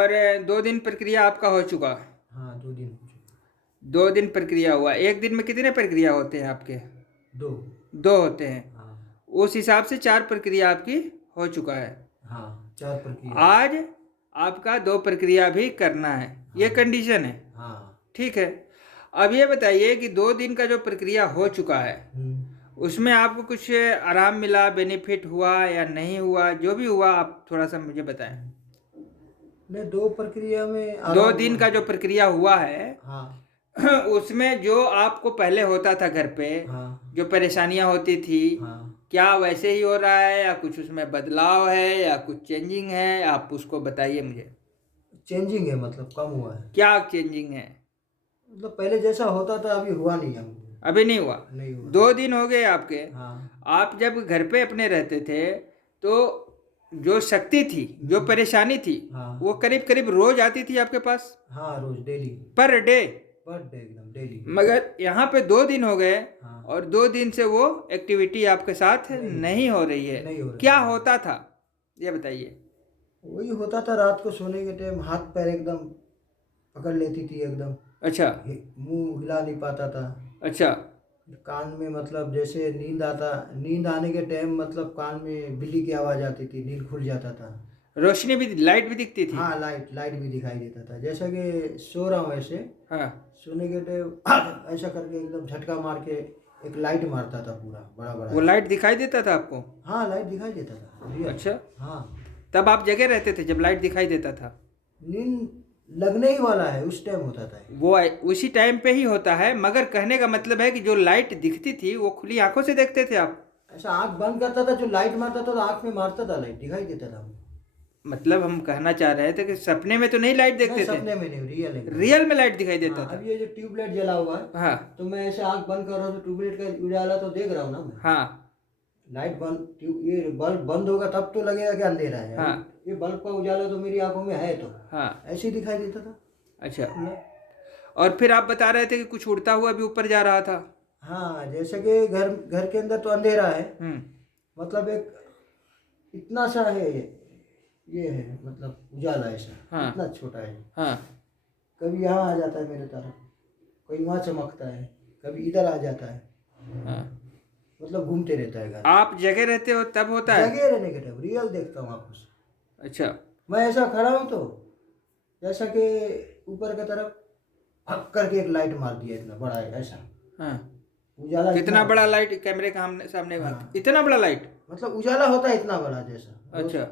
और 2 दिन प्रक्रिया आपका हो चुका। हाँ 2 दिन हो चुके। 2 दिन प्रक्रिया हुआ। एक दिन में कितने प्रक्रिया होते हैं आपके? 2। 2 होते हैं। हाँ उस हिसाब से 4 प्रक्रिया आपकी हो चुका है। हाँ 4 प्रक्रिया। आज आपका 2 प्रक्रिया भी करना है, ये हाँ कंडीशन है। हाँ। ठीक है। अब ये बताइए कि 2 दिन का जो प्रक्रिया हो चुका है उसमें आपको कुछ आराम मिला, बेनिफिट हुआ या नहीं हुआ? जो भी हुआ आप थोड़ा सा मुझे बताएं। नहीं 2 प्रक्रिया में दो आराम दिन हुआ। का जो प्रक्रिया हुआ है हाँ उसमें जो आपको पहले होता था घर पे, हाँ जो परेशानियां होती थी, हाँ। क्या वैसे ही हो रहा है या कुछ उसमें बदलाव है या कुछ चेंजिंग है? आप उसको बताइए मुझे। चेंजिंग है, मतलब कम हुआ है। क्या चेंजिंग है? मतलब पहले जैसा होता था अभी हुआ नहीं हमको। अभी नहीं हुआ। नहीं हुआ। 2 दिन हो गए आपके। हाँ आप जब घर पे अपने रहते थे तो जो शक्ति थी, जो परेशानी थी, हाँ वो करीब करीब रोज आती थी आपके पास, हाँ रोज daily. Per day. Per day एकदम डेली। मगर यहाँ पे 2 दिन हो गए हाँ और 2 दिन से वो एक्टिविटी आपके साथ नहीं नहीं हो रही है। नहीं हो रहा क्या है। होता था ये बताइए। वही होता था, रात को सोने के टाइम हाथ पैर एकदम पकड़ लेती थी एकदम। अच्छा मुंह हिला नहीं पाता था। अच्छा। कान में मतलब जैसे नींद आने के टाइम मतलब कान में बिल्ली की आवाज़ आती थी, नींद खुल जाता था। रोशनी भी, लाइट भी दिखती थी? हाँ लाइट लाइट भी दिखाई देता था, जैसा कि सो रहा हूँ ऐसे। हाँ। सोने के टाइम ऐसा करके एकदम झटका मार के एक लाइट मारता था, पूरा बड़ा बड़ा वो ऐसा। लाइट दिखाई देता था आपको? हाँ लाइट दिखाई देता था रियल। अच्छा। हाँ। तब आप जगह रहते थे जब लाइट दिखाई देता था? नींद लगने ही वाला है उस टाइम होता था ये। वो उसी टाइम पे ही होता है, मगर कहने का मतलब है कि जो लाइट दिखती थी वो खुली आंखों से देखते थे आप? ऐसा आंख बंद करता था, जो लाइट मारता था तो आंख में मारता था, लाइट दिखाई देता था हमको। मतलब हम कहना चाह रहे थे कि सपने में तो नहीं लाइट नहीं देखते थे? सपने में नहीं, रियल एकदम। रियल में लाइट दिखाई देता हाँ था? अब ये जो ट्यूबलाइट जला हुआ है, हाँ तो मैं ऐसे आंख बंद कर रहा हूँ तो ट्यूबलाइट का उजाला तो देख रहा हूँ ना मैं। हाँ लाइट बंद, ये बल्ब बंद होगा तब तो लगेगा कि अंधेरा है। हाँ ये बल्ब का उजाला तो मेरी आंखों में है, तो हाँ। ऐसे ही दिखाई देता था। अच्छा। और फिर आप बता रहे थे कि कुछ उड़ता हुआ भी ऊपर जा रहा था? हाँ जैसे कि घर घर के अंदर तो अंधेरा है, हम्म। मतलब एक इतना सा है ये है मतलब उजाला ऐसा। हाँ इतना छोटा है। हाँ कभी यहाँ आ जाता है मेरे तरफ, कोई वहाँ चमकता है, कभी इधर आ जाता है, हाँ। मतलब घूमते रहता है घर। आप जगह रहते हो तब होता है? जगह रहने के टाइम रियल देखता हूँ आपको। अच्छा। मैं ऐसा खड़ा हूँ तो जैसा कि ऊपर की तरफ हक करके एक लाइट मार दिया, इतना बड़ा है ऐसा हाँ। उजाला। कितना इतना बड़ा लाइट कैमरे का सामने हाँ। इतना बड़ा लाइट? मतलब उजाला होता है इतना बड़ा, जैसा अच्छा।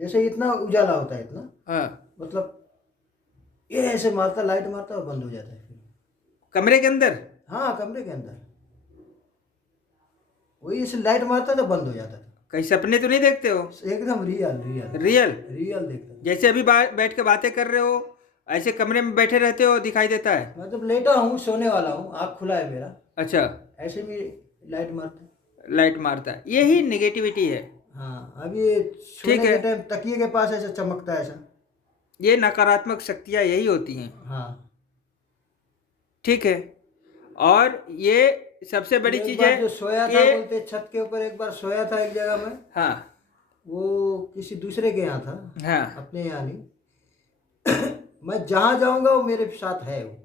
जैसे इतना उजाला होता है इतना, हाँ। मतलब ये ऐसे मारता, लाइट मारता और बंद हो जाता है फिर। कमरे के अंदर? हाँ कमरे के अंदर वही ऐसे लाइट मारता था, बंद हो जाता था। कहीं सपने तो नहीं देखते हो? एकदम रियल रियल रियल? रियल देखता था। जैसे अभी बैठ के बातें कर रहे हो ऐसे कमरे में बैठे रहते हो, दिखाई देता है? मतलब लेटा हूँ, सोने वाला हूँ, आँख खुला है मेरा, अच्छा। ऐसे भी लाइट मारता। लाइट मारता है, यही निगेटिविटी है। हाँ अब ये ठीक सोने है। के टाइम तकिए के पास ऐसा चमकता है ऐसा। ये नकारात्मक शक्तियाँ यही होती हैं। हाँ। ठीक है। और ये सबसे बड़ी एक चीज़ बार है जो सोया कि था, बोलते छत के ऊपर एक बार सोया था एक जगह में, हाँ वो किसी दूसरे के यहाँ था, हाँ अपने यहाँ नहीं। मैं जहाँ जाऊँगा वो मेरे साथ है, वो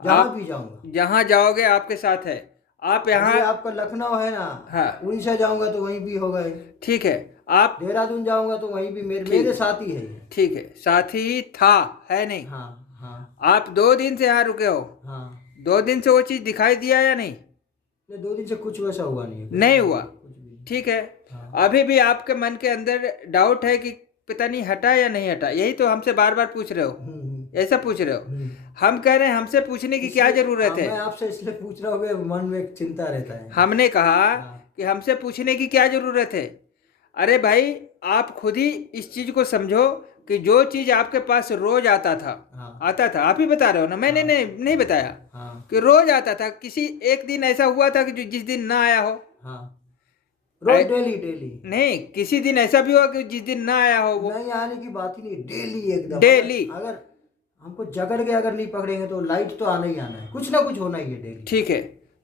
जहाँ भी जाऊँगा। जहाँ जाओगे आपके साथ है। आप यहाँ। अभी आपका लखनऊ है ना, हाँ उड़ीसा जाऊँगा तो वहीं भी होगा ये। ठीक है। आप देहरादून जाऊँगा तो वहीं भी मेरे साथ ही है ये। ठीक है, साथी था, है नहीं? हाँ हाँ आप 2 दिन से यहाँ रुके हो, हाँ। 2 दिन से वो चीज़ दिखाई दिया या नहीं? नहीं 2 दिन से कुछ वैसा हुआ नहीं है, नहीं हुआ। कुछ भी नहीं। ठीक है। हाँ अभी भी आपके मन के अंदर डाउट है कि पता नहीं हटा या नहीं हटा, यही तो हमसे बार बार पूछ रहे हो, ऐसा पूछ रहे हो। हम कह रहे हैं हमसे पूछने की क्या जरूरत है? मैं आपसे इसलिए पूछ रहा हूँ कि मन में एक चिंता रहता है। हमने कहा हाँ। कि हमसे पूछने की क्या जरूरत है? अरे भाई, आप खुद ही इस चीज को समझो कि जो चीज आपके पास रोज आता था, हाँ आता था, आप ही बता रहे हो ना, मैंने नहीं बताया हाँ कि रोज आता था। किसी एक दिन ऐसा हुआ था कि जो जिस दिन ना आया हो? हाँ रोज डेली डेली। नहीं, किसी दिन ऐसा भी हुआ कि जिस दिन ना आया हो वो? नहीं आने की बात ही नहीं, डेली एकदम। डेली? अगर हमको जकड़ के अगर नहीं पकड़ेंगे तो लाइट तो आना ही आना है, कुछ ना कुछ होना ही है डेली। ठीक है।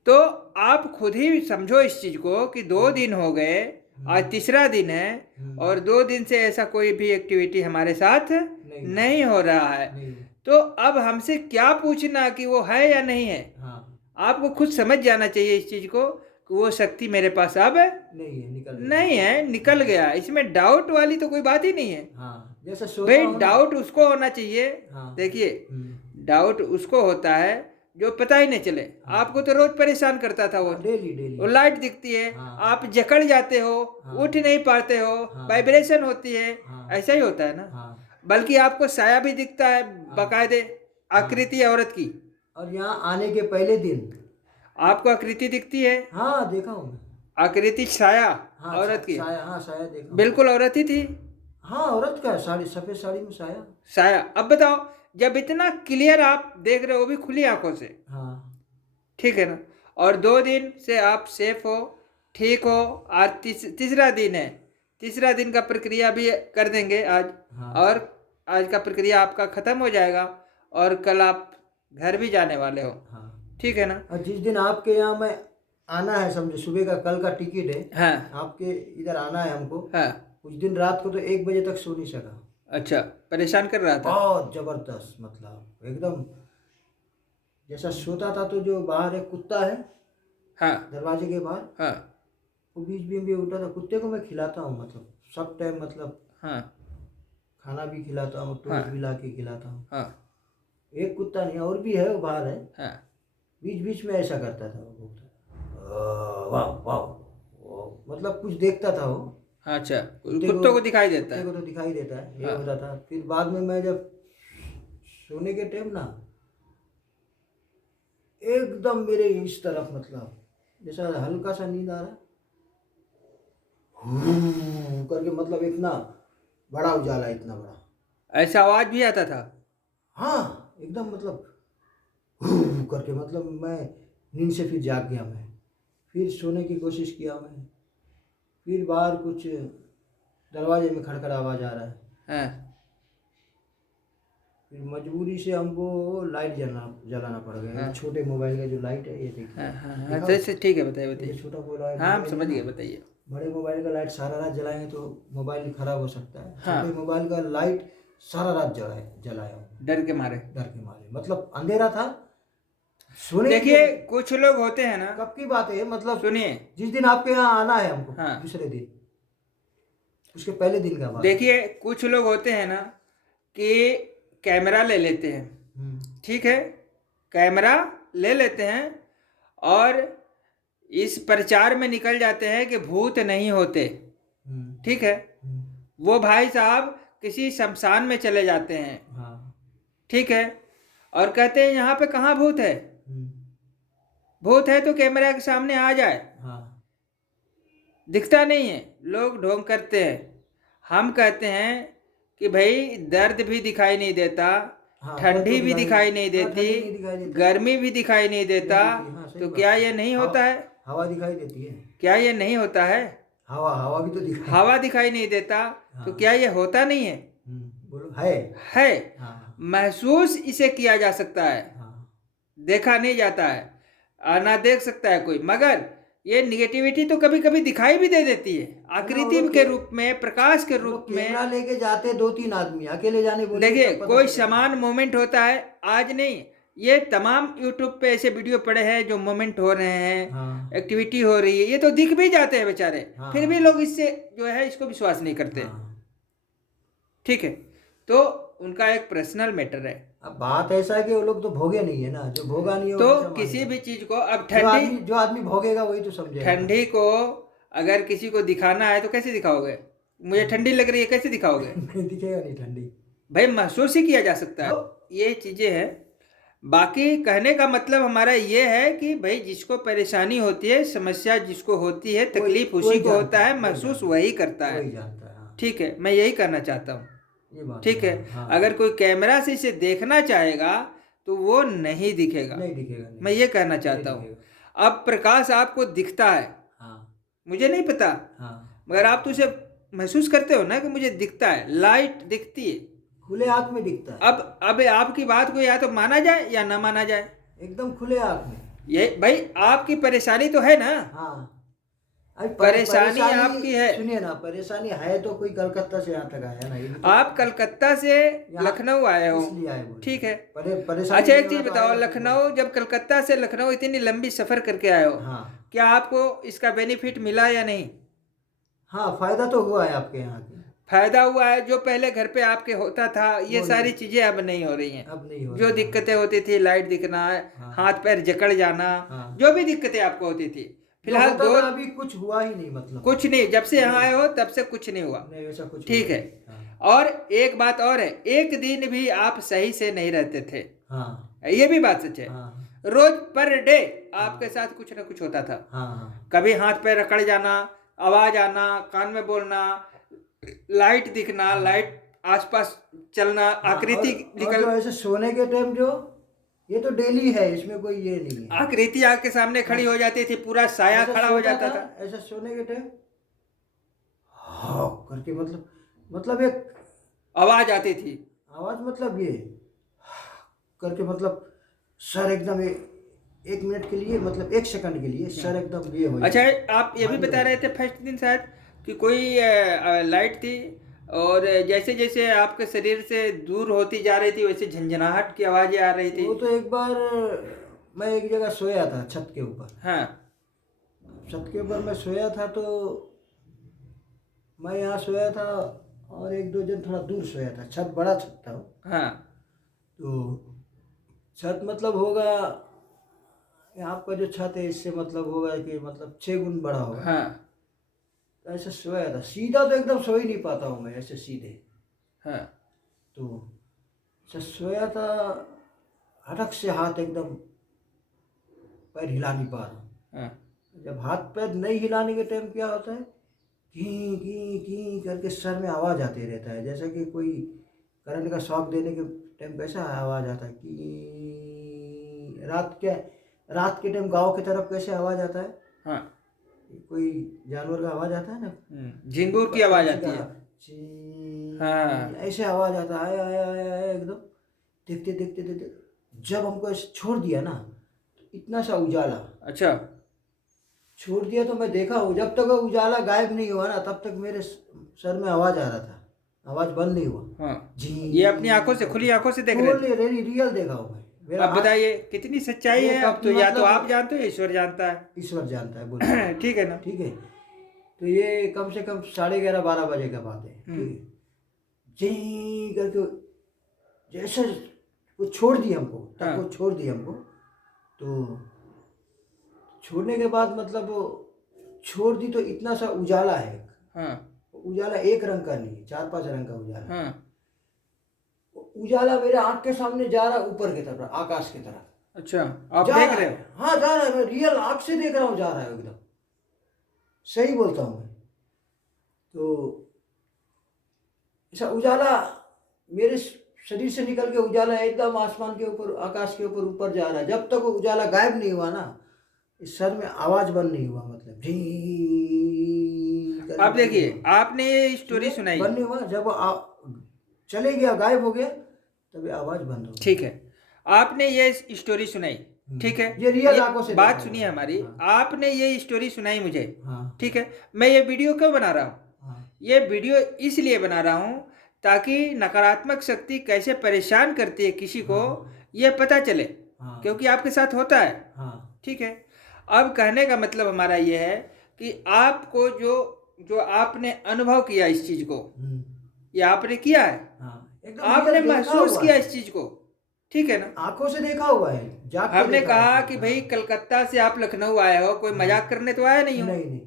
तो आप खुद ही समझो इस चीज को कि 2 दिन हो गए आज तीसरा दिन है और 2 दिन से ऐसा कोई भी एक्टिविटी हमारे साथ नहीं हो रहा है। नहीं। तो अब हमसे क्या पूछना कि वो है या नहीं है। हाँ आपको खुद समझ जाना चाहिए इस चीज को कि वो शक्ति मेरे पास अब नहीं है, नहीं है, निकल गया। इसमें डाउट वाली तो कोई बात ही नहीं है। हाँ जैसे सोता भाई हूँ ना। डाउट उसको होना चाहिए। हाँ। देखिए डाउट उसको होता है जो पता ही नहीं चले। आपको तो रोज परेशान करता था वो डेली वो लाइट दिखती है, हाँ। आप जकड़ जाते हो, उठ नहीं पाते हो, वाइब्रेशन होती है, हाँ। ऐसा ही होता है ना। हाँ। बल्कि आपको साया भी दिखता है बाकायदे आकृति औरत की। और यहाँ आने के पहले दिन आपको आकृति दिखती है? हाँ देखा हूँ मैं। आकृति साया हाँ औरत की साया, हाँ साया देखा हूँ। बिल्कुल औरत ही थी। हाँ औरत का साड़ी, सफेद साड़ी में साया। साया। अब बताओ जब इतना क्लियर आप देख रहे हो, वो भी खुली आंखों से, हाँ ठीक है ना, और 2 दिन से आप सेफ हो, ठीक हो, आज तीसरा दिन है। तीसरा दिन का प्रक्रिया भी कर देंगे आज। हाँ। और आज का प्रक्रिया आपका खत्म हो जाएगा और कल आप घर भी जाने वाले हो। हाँ ठीक है ना। और जिस दिन आपके यहाँ में आना है, समझो सुबह का कल का टिकट है। हाँ आपके इधर आना है हमको। हाँ। उस दिन रात को तो 1 बजे तक सो नहीं सका। अच्छा, परेशान कर रहा था। बहुत जबरदस्त, मतलब एकदम जैसा सोता था तो जो बाहर एक कुत्ता है हाँ दरवाजे के बाहर, हाँ वो बीच बीच में उठा था। कुत्ते को मैं खिलाता हूँ, मतलब सब टाइम, मतलब हाँ खाना भी खिलाता हूँ, टोस्ट हाँ। भी ला के खिलाता हूँ। हाँ एक कुत्ता नहीं, और भी है, वो बाहर है। हाँ। बीच बीच में ऐसा करता था वो, वाह वाह वाह, मतलब कुछ देखता था वो। अच्छा, कुत्तों को दिखाई देता कुत्ते है। को तो दिखाई देता है, ये हाँ। होता था। फिर बाद में मैं जब सोने के टाइम ना, एकदम मेरे इस तरफ, मतलब जैसा हल्का सा नींद आ रहा करके, मतलब इतना बड़ा उजाला, इतना बड़ा ऐसा आवाज भी आता था? हाँ एकदम, मतलब करके, मतलब मैं नींद से फिर जाग गया। मैं फिर सोने की कोशिश किया। मैं फिर बाहर कुछ दरवाजे में खड़खड़ आवाज आ रहा है। हाँ फिर मजबूरी से हमको लाइट जलाना पड़ गया। हाँ। छोटे मोबाइल का जो लाइट है, ये देखिए। हाँ हाँ हाँ। तो ठीक है, बताइए ये बताइए। छोटा मोबाइल, हाँ हम समझ गए, बताइए। बड़े मोबाइल का लाइट सारा रात जलाएंगे तो मोबाइल खराब हो सकता है। हाँ। छोटे मोबाइल का लाइट सारा रात जलाया हूँ, डर के मारे। मतलब अंधेरा था। सोने देखिए कुछ लोग होते हैं ना, कब की बात है, मतलब सुनिए, जिस दिन आपके यहाँ आना है हमको, हाँ। दूसरे दिन, उसके पहले दिन का बात। देखिए कुछ लोग होते हैं ना कि कैमरा ले लेते हैं, ठीक है, कैमरा ले लेते हैं और इस प्रचार में निकल जाते हैं कि भूत नहीं होते, ठीक है। वो भाई साहब किसी शमशान में चले जाते हैं, हाँ। ठीक है, और कहते हैं यहाँ पे कहाँ भूत है, भूत है तो कैमरा के सामने आ जाए। हाँ। दिखता नहीं है, लोग ढोंग करते हैं। हम कहते हैं कि भाई दर्द भी दिखाई नहीं देता, हाँ, ठंडी भी दिखाई नहीं हाँ, देती, ठंडी नहीं दिखाई देती, गर्मी भी दिखाई नहीं देता, हाँ, सही तो बात क्या है। ये नहीं होता है? हवा दिखाई देती है। क्या ये नहीं होता है? हवा भी तो दिखाई, हवा दिखाई नहीं देता, तो क्या ये होता नहीं है? बोलो है। हाँ। महसूस इसे किया जा सकता है, हाँ। देखा नहीं जाता है, ना देख सकता है कोई, मगर ये निगेटिविटी तो कभी कभी दिखाई भी दे देती है, आकृति के रूप में, प्रकाश के रूप में। कैमरा लेके जाते 2-3 आदमी, अकेले जाने बोले देखिए कोई समान मोमेंट होता है, आज नहीं, ये तमाम यूट्यूब पे ऐसे वीडियो पड़े हैं जो मोमेंट हो रहे हैं, हाँ। एक्टिविटी हो रही है, ये तो दिख भी जाते हैं बेचारे, हाँ। फिर भी लोग इससे जो है इसको विश्वास नहीं करते। हाँ। ठीक है, तो उनका एक पर्सनल मैटर है। अब बात ऐसा है कि वो लोग तो भोगे नहीं है ना, जो भोगा नहीं है तो किसी भी चीज को, अब ठंडी, जो आदमी भोगेगा वही तो समझेगा। ठंडी को अगर किसी को दिखाना है तो कैसे दिखाओगे? मुझे ठंडी लग रही है, कैसे दिखाओगे? नहीं दिखेगा, नहीं ठंडी, भाई महसूस ही किया जा सकता है। तो ये चीजें हैं। बाकी कहने का मतलब हमारा ये है कि भाई जिसको परेशानी होती है, समस्या जिसको होती है, तकलीफ उसी को होता है, महसूस वही करता है। ठीक है, मैं यही करना चाहता हूँ। ठीक है, अगर कोई कैमरा से इसे देखना चाहेगा तो वो नहीं दिखेगा, मैं ये कहना चाहता हूँ। अब प्रकाश आपको दिखता है, मुझे नहीं पता, मगर आप तो उसे महसूस करते हो ना कि मुझे दिखता है, लाइट दिखती है, खुले आंख में दिखता है। अब आपकी बात को या तो माना जाए या ना माना जाए, एकदम खुले आंख में। ये भाई आपकी परेशानी तो है ना। हाँ। अभी परेशानी आपकी है। सुनिए ना, परेशानी है तो कोई कलकत्ता से यहाँ तक आया ना, ये भी तो आप कलकत्ता से यहाँ लखनऊ आए हो, इसलिए आए बोले। ठीक है। परेशानी अच्छा नहीं एक चीज होना तो बताओ, आएगा क्यों लखनऊ, जब कलकत्ता से लखनऊ इतनी लंबी सफर करके आए हो, बोले? हाँ क्या आपको इसका बेनिफिट मिला या नहीं? हाँ, फायदा तो हुआ है आपके यहाँ की। फायदा हुआ है, जो पहले घर पे आपके होता था ये वो सारी नहीं, चीजें अब नहीं हो रही हैं। अब नहीं हो जो रहा। दिक्कतें होती थी, लाइट दिखना, हाँ हाथ पैर जकड़ जाना, हाँ, जो भी दिक्कतें आपको होती थी, जो फिलहाल होता दो, था अभी कुछ हुआ ही नहीं, मतलब कुछ नहीं, जब से यहाँ आए हो तब से कुछ नहीं हुआ, नहीं, वैसा कुछ ठीक हुआ है। नहीं। हाँ और एक बात और है, एक दिन भी आप सही से नहीं रहते थे, हाँ ये भी बात सच है। हाँ रोज पर डे आपके साथ कुछ ना कुछ होता था। हाँ कभी हाथ पैर रकड़ जाना, आवाज आना, कान में बोलना, लाइट दिखना, लाइट आसपास चलना, हाँ, आकृति और निकल, जो ऐसे सोने के टाइम जो, ये तो डेली है, इसमें कोई ये नहीं है। आकृति आके सामने खड़ी हो जाती थी, पूरा साया ऐसा खड़ा हो सोता जाता था। ऐसा सोने के टाइम हाँ करके, मतलब एक आवाज आती थी। आवाज, मतलब ये करके, मतलब सर एकदम एक मिनट के लिए, मतलब एक सेकंड के लिए सर एकदम ये हो अच्छा जाए। आप ये भी भारी बता हो रहे थे फर्स्ट दिन शायद कि कोई लाइट थी, और जैसे जैसे आपके शरीर से दूर होती जा रही थी वैसे झंझनाहट की आवाजें आ रही थी। वो तो एक बार मैं एक जगह सोया था छत के ऊपर। हाँ छत के ऊपर मैं सोया था, तो मैं यहाँ सोया था और एक दो जन थोड़ा दूर सोया था। छत बड़ा छत था वो। हाँ तो छत मतलब होगा, यहाँ का जो छत है इससे मतलब होगा कि मतलब 6 गुना बड़ा होगा। हाँ तो ऐसे सोया था, सीधा तो एकदम सो ही नहीं पाता हूँ मैं ऐसे सीधे। हाँ तो ऐसे सोया था, हटक से हाथ एकदम पैर हिला नहीं पा रहा हूँ। हाँ जब हाथ पैर नहीं हिलाने के टाइम क्या होता है, की की करके सर में आवाज़ आते रहता है, जैसे कि कोई करंट का शॉक देने के टाइम कैसा आवाज़ आता है कि रात के टाइम गाँव की तरफ कैसे आवाज़ आता है, हाँ कोई जानवर का आवाज़ आता है ना, झिंगूर की आवाज आती है। ची, हाँ ऐसे आवाज़ आता है, आया एकदम। देखते देखते देखते जब हमको ऐसे छोड़ दिया ना, तो इतना सा उजाला अच्छा छोड़ दिया, तो मैं देखा हूँ जब तक वो उजाला गायब नहीं हुआ ना, तब तक मेरे सर में आवाज आ रहा था, आवाज बंद नहीं हुआ। हाँ, जी, ये अपनी आंखों से, खुली आंखों से देख रहे थे। रियल देखा हूँ मैं। मेरा अब बताइए कितनी सच्चाई ये है, अब कब तो या तो मतलब- आप जानते हो, ईश्वर जानता है। ईश्वर जानता है, बोलिए। ठीक है ना। ठीक है, तो ये कम से कम 11:30-12 बजे का बात है। ठीक है, जी करके जैसे वो छोड़ दिया हमको, तब हाँ। वो छोड़ दिया हमको। तो छोड़ने के बाद मतलब वो छोड़ दी, तो इतना सा उजाला है। हाँ उजाला एक रंग का नहीं, 4-5 रंग का उजाला। हाँ उजाला मेरे आंख के सामने जा रहा, ऊपर की तरफ, आकाश की तरफ अच्छा, आप जा देख रहा रहे है। हो। हाँ जा रहा है, मैं रियल आंख से देख रहा हूँ, जा रहा है एकदम, सही बोलता हूँ मैं। तो ऐसा उजाला मेरे शरीर से निकल के उजाला एकदम आसमान के ऊपर, आकाश के ऊपर ऊपर जा रहा है। जब तक वो उजाला गायब नहीं हुआ ना, इस सर में आवाज बंद नहीं हुआ, मतलब जी आप देखिए, आपने ये स्टोरी सुनाई, बंद नहीं हुआ। जब चले गया, गायब हो गया, तभी आवाज बंद हो गई। ठीक है, आपने ये स्टोरी सुनाई, ठीक है, ये रियल आंखों से बात देखा सुनिए हुआ। हमारी। हाँ। आपने ये स्टोरी सुनाई मुझे, हाँ ठीक है। मैं ये वीडियो क्यों बना रहा हूँ? हाँ ये वीडियो इसलिए बना रहा हूँ ताकि नकारात्मक शक्ति कैसे परेशान करती है किसी को, ये पता चले, हाँ क्योंकि आपके साथ होता है, हाँ ठीक है। अब कहने का मतलब हमारा ये है कि आपको जो जो आपने अनुभव किया इस चीज को, ये आपने किया है, हाँ, एकदम आपने रियल देखा महसूस हुआ किया है। इस चीज को, ठीक है ना। आंखों से देखा हुआ है, जाग के हमने देखा कहा है। कि भाई कलकत्ता से आप लखनऊ आए हो, कोई मजाक करने तो आया नहीं हो, नहीं नहीं,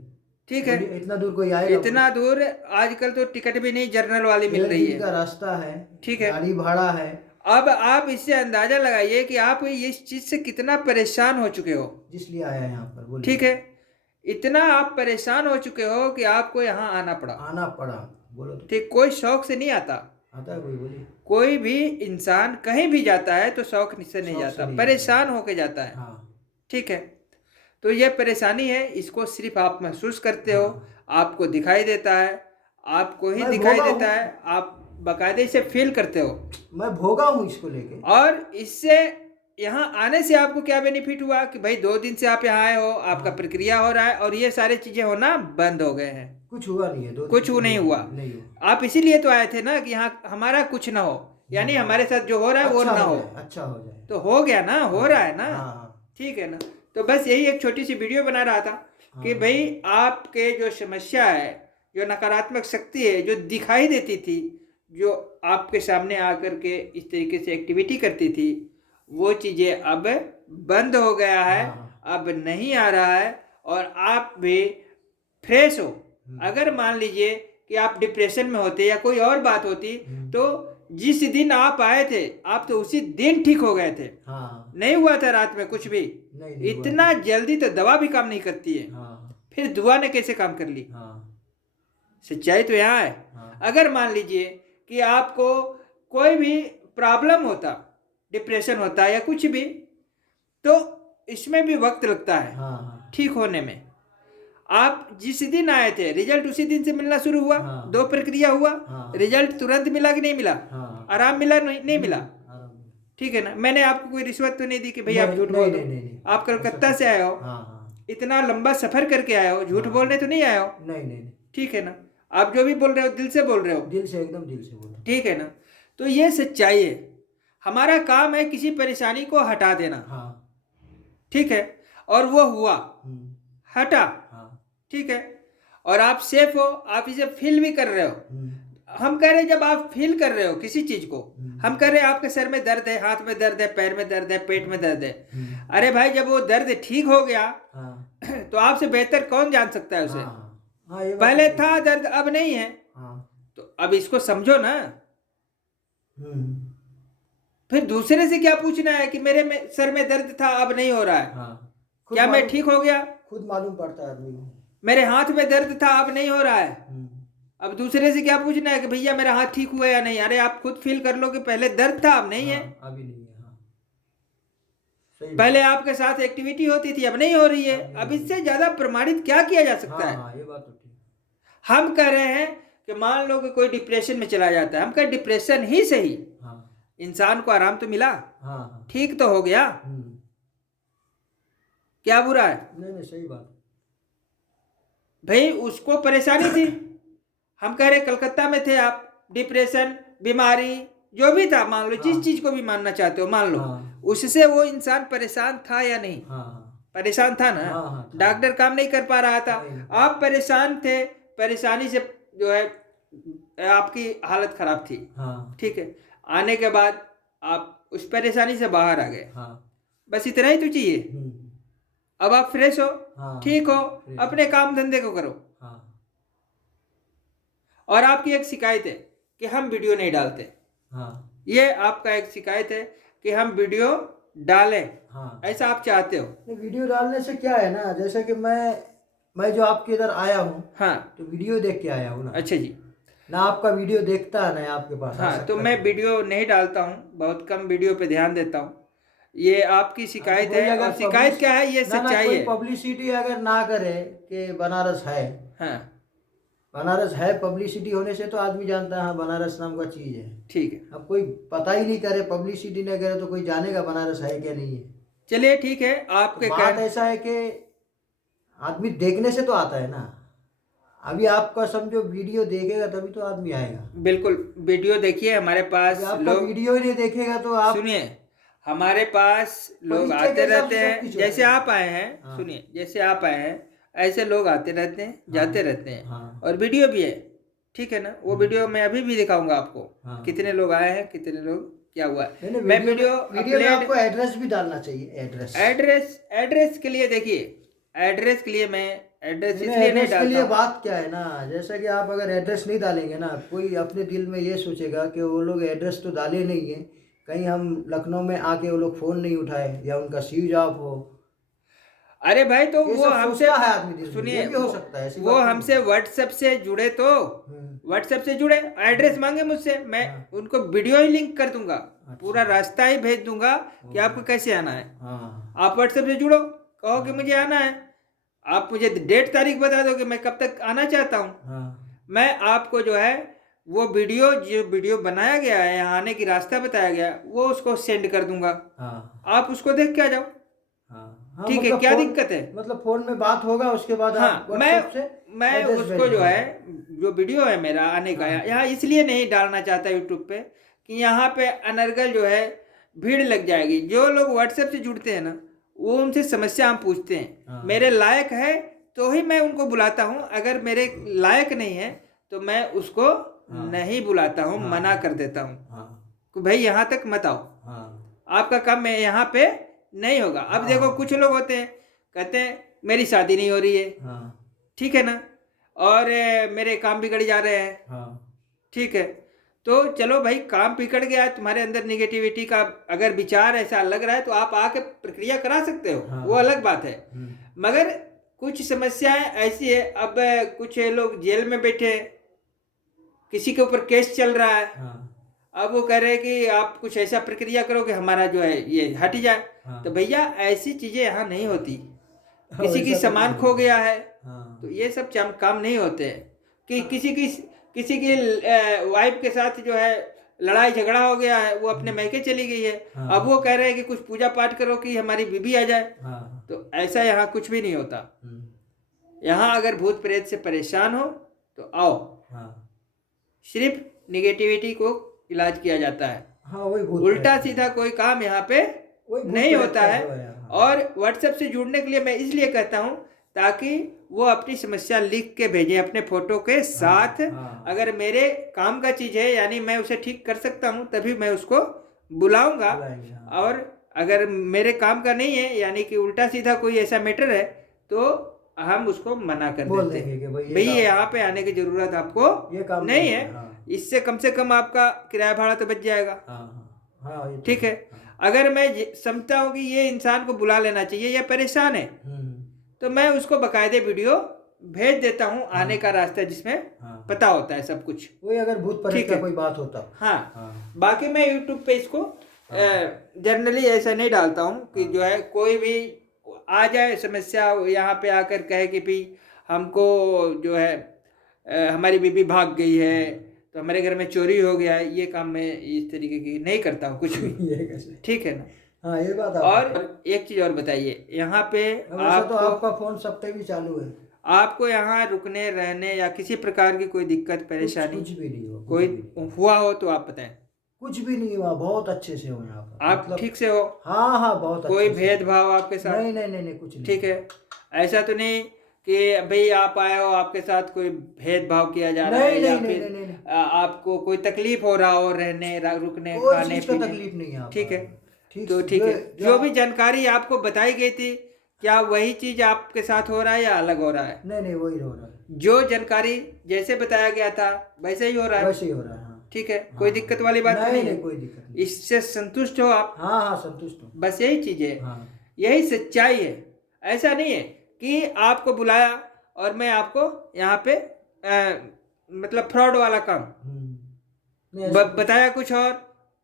ठीक है। बोलिए, इतना दूर कोई आएगा? इतना दूर, आजकल तो टिकट भी नहीं जनरल वाली मिल 13 रही दिन का है, रास्ता है, ठीक है। गाड़ी भाड़ा है। अब आप इससे अंदाजा लगाइए कि आप इस चीज से कितना परेशान हो चुके हो, जिसलिए आया यहाँ पर, बोलिए। ठीक है। इतना आप परेशान हो चुके हो कि आपको यहाँ आना पड़ा, आना पड़ा, बोलो तो। ठीक। कोई शौक से नहीं आता, आता है कोई? बोलिए। कोई भी इंसान कहीं भी जाता है तो शौक से नहीं शौक से जाता, नहीं परेशान होके जाता है, हाँ ठीक है। तो ये परेशानी है, इसको सिर्फ आप महसूस करते हो, हाँ। आपको दिखाई देता है, आपको ही मैं दिखाई भोगा देता हूँ। है, आप बाकायदे इसे फील करते हो, मैं भोगा हूँ इसको लेके। और इससे यहाँ आने से आपको क्या बेनिफिट हुआ कि भाई 2 दिन से आप यहाँ आए हो, आपका हाँ। प्रक्रिया हो रहा है और ये सारी चीजें होना बंद हो गए हैं। कुछ हुआ नहीं है, 2 दिन कुछ से नहीं हुआ। नहीं हुआ। आप इसीलिए तो आए थे ना कि यहाँ हमारा कुछ ना हो, यानी हमारे साथ जो हो रहा है वो अच्छा ना हो हो। जाए, अच्छा हो जाए। तो हो गया ना, हो रहा है ना, हाँ हाँ ठीक है ना। तो बस यही एक छोटी सी वीडियो बना रहा था कि हाँ। भाई आपके जो समस्या है, जो नकारात्मक शक्ति है, जो दिखाई देती थी, जो आपके सामने आकर के इस तरीके से एक्टिविटी करती थी, वो चीज़ें अब बंद हो गया है, हाँ। अब नहीं आ रहा है और आप भी फ्रेश हो। अगर मान लीजिए कि आप डिप्रेशन में होते या कोई और बात होती, तो जिस दिन आप आए थे आप तो उसी दिन ठीक हो गए थे। हाँ। नहीं हुआ था रात में कुछ भी। नहीं हुआ। इतना जल्दी तो दवा भी काम नहीं करती है, हाँ फिर दुआ ने कैसे काम कर ली। हाँ सच्चाई तो यहाँ है। हाँ। अगर मान लीजिए कि आपको कोई भी प्रॉब्लम होता, डिप्रेशन होता या कुछ भी, तो इसमें भी वक्त लगता है हाँ ठीक होने में। आप जिस दिन आए थे रिजल्ट उसी दिन से मिलना शुरू हुआ। हाँ। 2 प्रक्रिया हुआ, हाँ। रिजल्ट तुरंत मिला कि नहीं मिला, हाँ। आराम मिला नहीं मिला, आराम मिला। ठीक है ना। मैंने आपको कोई रिश्वत तो नहीं दी कि भाई आप नहीं, झूठ नहीं, बोल दो। नहीं, नहीं। आप कलकत्ता से आए हो, हाँ हाँ। इतना लंबा सफर करके आए हो, झूठ हाँ। बोलने तो नहीं आए हो, नहीं नहीं नहीं, ठीक है ना। आप जो भी बोल रहे हो दिल से बोल रहे हो, दिल से, एकदम दिल से बोला। ठीक है ना। तो ये सच्चाई है। हमारा काम है किसी परेशानी को हटा देना, हाँ। ठीक है, और वो हुआ, हम्म। हटा, हाँ। ठीक है, और आप सेफ हो, आप इसे फील भी कर रहे हो। हम कह रहे हैं जब आप फील कर रहे हो किसी चीज को, हम कह रहे हैं आपके सर में दर्द है, हाथ में दर्द है, पैर में दर्द है, पेट में दर्द है। अरे भाई जब वो दर्द ठीक हो गया हाँ तो आपसे बेहतर कौन जान सकता है उसे। हाँ हाँ, ये बात पहले तो था दर्द, अब नहीं है, हाँ। तो अब इसको समझो ना। हम्म। फिर दूसरे से क्या पूछना है कि मेरे में सर में दर्द था अब नहीं हो रहा है, हाँ, खुद क्या मैं मालूम, ठीक हो गया। खुद मालूम पड़ता है आदमी को। मेरे हाथ में दर्द था अब नहीं हो रहा है, अब दूसरे से क्या पूछना है कि भैया मेरा हाथ ठीक हुआ या नहीं। अरे आप खुद फील कर लो कि पहले दर्द था अब नहीं है, हाँ, अभी नहीं है। हाँ, सही पहले आपके साथ एक्टिविटी होती थी अब नहीं हो रही है। अब नहीं अब हो इससे ज्यादा प्रमाणित क्या किया जा बात। सकता है। हाँ, ये बात तो ठीक। हम कह रहे हैं कि मान लो कि कोई डिप्रेशन में चला जाता है, हम कह डिप्रेशन ही सही, हाँ इंसान को आराम तो मिला, हाँ हाँ। ठीक तो हो गया, क्या बुरा है। नहीं नहीं, सही बात। भाई उसको परेशानी थी, हम कह रहे कलकत्ता में थे आप, डिप्रेशन, बीमारी जो भी था, मान लो जिस चीज को भी मानना चाहते हो मान लो, उससे वो इंसान परेशान था या नहीं। परेशान था ना, डॉक्टर काम नहीं कर पा रहा था, आप परेशान थे, परेशानी से जो है आपकी हालत खराब थी, ठीक है। आने के बाद आप उस परेशानी से बाहर आ गए, बस इतना ही तो चाहिए। अब आप फ्रेश हो, ठीक हो, अपने काम धंधे को करो। और आपकी एक शिकायत है कि हम वीडियो नहीं डालते, ये आपका एक शिकायत है कि हम वीडियो डालें, ऐसा आप चाहते हो। वीडियो डालने से क्या है ना, जैसे कि मैं जो आपके इधर आया हूँ, हाँ, तो वीडियो देख के आया हूँ ना। अच्छा जी। ना आपका वीडियो देखता है ना आपके पास आ हाँ, सकता तो है। मैं वीडियो नहीं डालता हूँ, बहुत कम वीडियो पे ध्यान देता हूँ। ये आपकी शिकायत है, और शिकायत क्या है, ये सच्चाई है। पब्लिसिटी अगर ना करे कि बनारस है, हाँ, बनारस है, पब्लिसिटी होने से तो आदमी जानता है हाँ बनारस नाम का चीज है, ठीक है। अब कोई पता ही नहीं करे, पब्लिसिटी नहीं करे, तो कोई जानेगा बनारस है क्या नहीं है। चलिए ठीक है, आपके बात ऐसा है कि आदमी देखने से तो आता है ना। अभी आपका समझो वीडियो देखेगा तभी तो आदमी आएगा। बिल्कुल, वीडियो देखिए, हमारे पास लोग वीडियो ही नहीं देखेगा तो आप सुनिए, हमारे पास लोग आते रहते हैं, जैसे आप आए हैं, सुनिए, जैसे आप आए हैं ऐसे लोग आते रहते हैं, जाते रहते हैं, और वीडियो भी है, ठीक है ना। वो वीडियो मैं अभी भी दिखाऊंगा आपको, कितने लोग आए हैं, कितने लोग क्या हुआ है। मैं वीडियो में आपको एड्रेस भी डालना चाहिए। एड्रेस के लिए देखिए, एड्रेस के लिए मैं एड्रेस इसलिए नहीं डालता। के लिए बात क्या है ना, जैसा कि आप अगर एड्रेस नहीं डालेंगे ना, कोई अपने दिल में ये सोचेगा कि वो लोग एड्रेस तो डाले नहीं है, कहीं हम लखनऊ में आके वो लोग फ़ोन नहीं उठाए या उनका स्विच ऑफ हो। अरे भाई तो वो हमसे, सुनिए, हो सकता है वो हमसे व्हाट्सएप से जुड़े, तो व्हाट्सएप से जुड़े, एड्रेस मांगे मुझसे, मैं उनको वीडियो ही लिंक कर दूंगा, पूरा रास्ता ही भेज दूंगा कि आपको कैसे आना है। आप व्हाट्सएप से जुड़ो, कहो कि मुझे आना है, आप मुझे डेट तारीख बता दो कि मैं कब तक आना चाहता हूँ, मैं आपको जो है वो वीडियो जो वीडियो बनाया गया है, यहाँ आने की रास्ता बताया गया है, वो उसको सेंड कर दूंगा, हाँ आप उसको देख के आ जाओ। हाँ हाँ, ठीक है, मतलब क्या फोन, दिक्कत है? मतलब फोन में बात होगा, उसके बाद हाँ, आप व्हाट्सएप से मैं एड्रेस उसको भेज जो देंगे। है, जो वीडियो है मेरा आने का, हाँ यहाँ इसलिए नहीं डालना चाहता यूट्यूब पे कि यहाँ पे अनर्गल जो है भीड़ लग जाएगी। जो लोग व्हाट्सएप से जुड़ते हैं ना, वो उनसे समस्या हम पूछते हैं, हाँ मेरे लायक है तो ही मैं उनको बुलाता हूँ, अगर मेरे लायक नहीं है तो मैं उसको हाँ नहीं बुलाता हूँ, हाँ मना कर देता हूँ हाँ कि भाई यहाँ तक मत आओ, हाँ आपका काम मैं यहाँ पे नहीं होगा। अब हाँ देखो कुछ लोग होते हैं, कहते हैं मेरी शादी नहीं हो रही है, हाँ ठीक है ना, और मेरे काम बिगड़ जा रहे हैं, हाँ ठीक है, तो चलो भाई काम बिगड़ गया, तुम्हारे अंदर निगेटिविटी का अगर विचार ऐसा लग रहा है तो आप आके प्रक्रिया करा सकते हो, हाँ। वो अलग बात है। मगर कुछ समस्याएं ऐसी है, अब कुछ लोग जेल में बैठे हैं, किसी के ऊपर केस चल रहा है, हाँ अब वो कह रहे हैं कि आप कुछ ऐसा प्रक्रिया करो कि हमारा जो है ये हट जाए। हाँ। तो भैया ऐसी चीजें यहाँ नहीं होती। हाँ, किसी की वैसा तो सामान नहीं खो है। गया है हाँ तो ये सब काम नहीं होते हैं कि किसी की वाइफ के साथ जो है लड़ाई झगड़ा हो गया है, वो अपने मैके चली गई है, हाँ। अब वो कह रहे हैं कि कुछ पूजा पाठ करो कि हमारी बीबी आ जाए। हाँ तो ऐसा यहाँ कुछ भी नहीं होता। यहाँ अगर भूत प्रेत से परेशान हो तो आओ, हाँ सिर्फ निगेटिविटी को इलाज किया जाता है, हाँ, वही भूत उल्टा प्रेत। सीधा कोई काम यहाँ पे वही भूत नहीं प्रेत होता का है। जो हाँ। और व्हाट्सएप से जुड़ने के लिए मैं इसलिए कहता हूँ ताकि वो अपनी समस्या लिख के भेजें अपने फोटो के साथ। हाँ। अगर मेरे काम का चीज़ है, यानी मैं उसे ठीक कर सकता हूँ, तभी मैं उसको बुलाऊंगा। बुलाएंगे, हाँ। और अगर मेरे काम का नहीं है, यानी कि उल्टा सीधा कोई ऐसा मैटर है, तो हम उसको मना कर बोल देते देंगे हैं, कि भाई भाई काम- यहाँ पे आने की जरूरत आपको ये काम नहीं है। हाँ इससे कम से कम आपका किराया भाड़ा तो बच जाएगा, हाँ हाँ, ये तो ठीक है। हाँ। अगर मैं समझता हूँ कि ये इंसान को बुला लेना चाहिए, ये परेशान है, तो मैं उसको बकायदे वीडियो भेज देता हूँ आने का रास्ता, जिसमें हाँ। पता होता है सब कुछ। वही अगर भूत प्रेत ठीक का है। कोई बात होता। हाँ, हाँ बाकी मैं यूट्यूब पे इसको जनरली ऐसा नहीं डालता हूँ कि जो है कोई भी आ जाए समस्या यहाँ पे आकर कहे कि भाई हमको जो है हमारी बीबी भाग गई है, तो हमारे घर में चोरी हो गया है, ये काम मैं इस तरीके की नहीं करता हूँ कुछ भी। ये कैसे? ठीक है ना। हाँ, ये बात और एक चीज और बताइए, यहाँ पे वैसे तो आपका फोन सब पे भी चालू है, आपको यहाँ रुकने रहने या किसी प्रकार की कोई दिक्कत परेशानी कुछ भी नहीं हुआ, कोई कुछ भी नहीं। हुआ हो तो आप बताएं। कुछ भी नहीं हुआ, बहुत अच्छे से हो यहाँ पर, आप मतलब ठीक से हो, हाँ हाँ, बहुत कोई अच्छे से। भेदभाव आपके साथ नहीं नहीं नहीं नहीं, कुछ नहीं। ठीक है। ऐसा तो नहीं कि भाई आप आए हो आपके साथ कोई भेदभाव किया जा रहा है, नहीं या नहीं नहीं फिर नहीं नहीं, आपको कोई तकलीफ हो रहा हो रहने रुकने कोई खाने चीज का पीने, तकलीफ नहीं है यहाँ ठीक पर। है। ठीक तो ठीक है, जो भी जानकारी आपको बताई गई थी, क्या वही चीज आपके साथ हो रहा है या अलग हो रहा है? नहीं नहीं, वही हो रहा है, जो जानकारी जैसे बताया गया था वैसे ही हो रहा है, वैसे ही हो रहा है। हाँ ठीक है, कोई दिक्कत वाली बात तो नहीं नहीं नहीं, है। कोई दिक्कत नहीं। इससे संतुष्ट हो आप, हाँ हाँ, संतुष्ट हूँ। बस यही चीज है, हाँ यही सच्चाई है। ऐसा नहीं है कि आपको बुलाया और मैं आपको यहाँ पे मतलब फ्रॉड वाला काम नहीं, ऐसा बताया कुछ और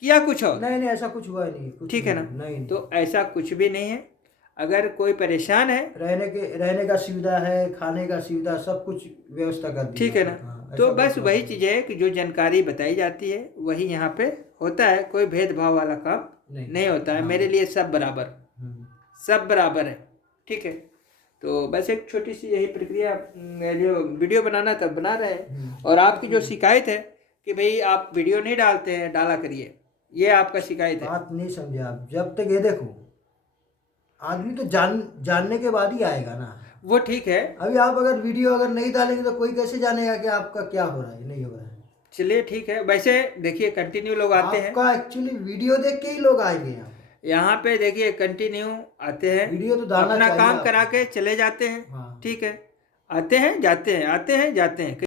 किया कुछ और, नहीं नहीं, ऐसा कुछ हुआ ही नहीं, कुछ ठीक है ना। नहीं, नहीं। तो ऐसा कुछ भी नहीं है। अगर कोई परेशान है, रहने का सुविधा है, खाने का सुविधा, सब कुछ व्यवस्था कर दी ठीक है ना। हाँ, तो ऐसा बस कुछ वही नहीं। चीज़ है कि जो जानकारी बताई जाती है वही यहाँ पे होता है, कोई भेदभाव वाला काम नहीं होता है। हाँ। मेरे लिए सब बराबर, हम्म, सब बराबर है, ठीक है। तो बस एक छोटी सी यही प्रक्रिया, जो वीडियो बनाना था बना रहे हैं। और आपकी जो शिकायत है कि भाई आप वीडियो नहीं डालते हैं, डाला करिए, ये आपका शिकायत है। बात नहीं समझे आप। जब तक ये देखो, आदमी तो जानने के बाद ही आएगा ना। वो ठीक है, अभी आप अगर वीडियो अगर नहीं डालेंगे तो कोई कैसे जानेगा कि आपका क्या हो रहा है, नहीं हो रहा है। चलिए ठीक है। वैसे देखिए कंटिन्यू लोग आते हैं, आपका एक्चुअली वीडियो देख के ही लोग आएंगे यहाँ पे देखिए कंटिन्यू आते हैं, वीडियो तो डालना अपना चाहिए काम आपको। करा के चले जाते हैं, हाँ। ठीक है। आते हैं जाते हैं, आते हैं जाते हैं।